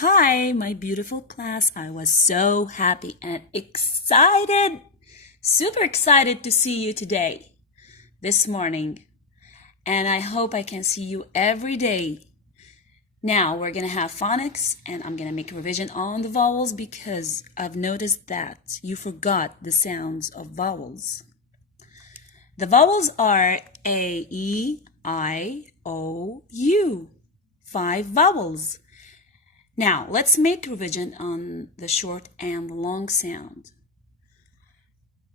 Hi, my beautiful class. I was so happy and excited, super excited to see you today, this morning. And I hope I can see you every day. Now we're going to have phonics and I'm going to make a revision on the vowels because I've noticed that you forgot the sounds of vowels. The vowels are A, E, I, O, U. 5 vowels. Now, let's make revision on the short and long sound.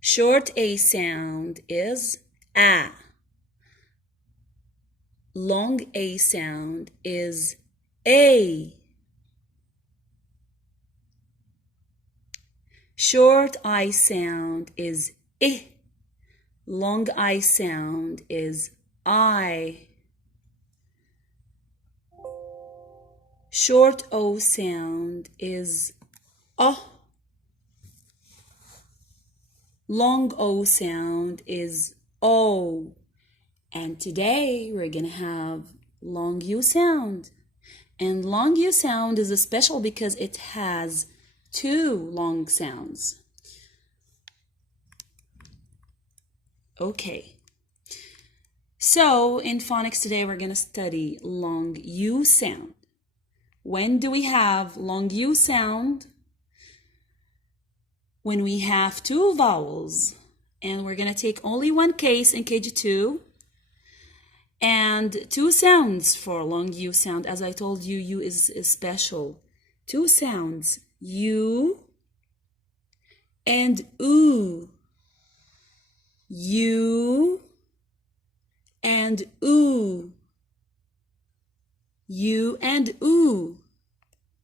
Short A sound is A. Long A sound is A. Short I sound is I. Long I sound is I. Short O sound is O. Long O sound is O. And today we're going to have long U sound. And long U sound is special because it has 2 long sounds. Okay. So in phonics today we're going to study long U sound. When do we have long U sound? When we have 2 vowels. And we're going to take only one case in KG2. And 2 sounds for long U sound. As I told you, U is special. 2 sounds. U and oo. U and oo. U and oo.